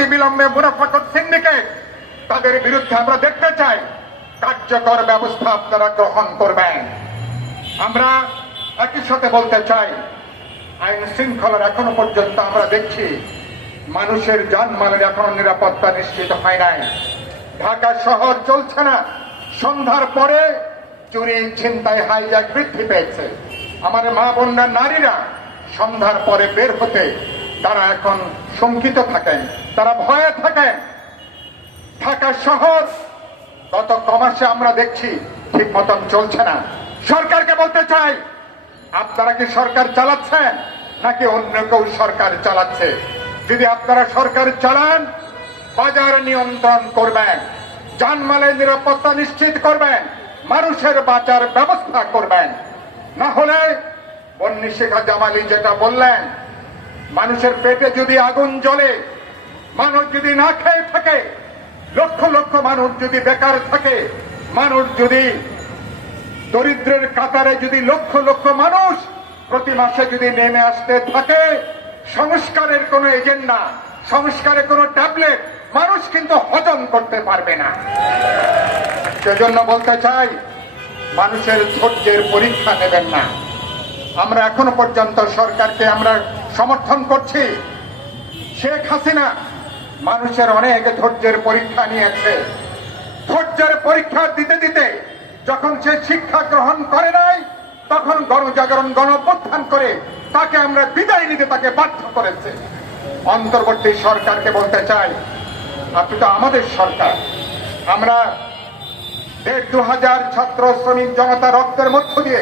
অনতিবিলম্বে মুনাফাখোর সিন্ডিকেট তাদের বিরুদ্ধে আমরা দেখতে চাই কার্যকর ব্যবস্থা আপনারা গ্রহণ করবেন। আমরা একই সাথে বলতে চাই, আইন শৃঙ্খলার এখনো পর্যন্ত আমরা দেখছি মানুষের জানমালের এখনো নিরাপত্তা নিশ্চিত হয় নাই। ঢাকা শহর চলছে না, সন্ধ্যার পরে চুরি ছিনতাই হাইজ্যাক বৃদ্ধি পেয়েছে। আমার মা বোনরা নারীরা সন্ধ্যার পরে বের হতে তারা এখন শঙ্কিত থাকেন, তারা ভয়ে থাকেন। ঢাকা শহর গত কমাসে আমরা দেখছি ঠিক মতন চলছে না। সরকারকে বলতে চাই, আপনারা কি সরকার চালাচ্ছেন নাকি অন্য কেউ সরকার চালাচ্ছে? যদি আপনারা সরকার চালান, বাজার নিয়ন্ত্রণ করবেন, জানমালের নিরাপত্তা নিশ্চিত করবেন, মানুষের বাঁচার ব্যবস্থা করবেন। না হলে বন্নি শেখা জামালি যেটা বললেন, মানুষের পেটে যদি আগুন জ্বলে, মানুষ যদি না খেয়ে থাকে, লক্ষ লক্ষ মানুষ যদি বেকার থাকে, মানুষ যদি দরিদ্রের কাতারে যদি লক্ষ লক্ষ মানুষ প্রতি মাসে যদি নেমে আসতে থাকে, সংস্কারের কোন এজেন্ডা, সংস্কারের কোন ট্যাবলেট মানুষ কিন্তু হজম করতে পারবে না। সেজন্য বলতে চাই, মানুষের ধৈর্যের পরীক্ষা নেবেন না। আমরা এখনো পর্যন্ত সরকারকে আমরা সমর্থন করছি। শেখ হাসিনা মানুষের অনেক ধৈর্যের পরীক্ষা নিয়েছে। ধৈর্যের পরীক্ষা দিতে দিতে যখন সে শিক্ষা গ্রহণ করে নাই, তখন গণজাগরণ গণঅভ্যুত্থান করে তাকে আমরা বিদায় নিতে তাকে বাধ্য করেছে। অন্তর্বর্তী সরকারকে বলতে চাই, আপনি তো আমাদের সরকার। আমরা 1,500 ছাত্র শ্রমিক জনতা রক্তের মধ্য দিয়ে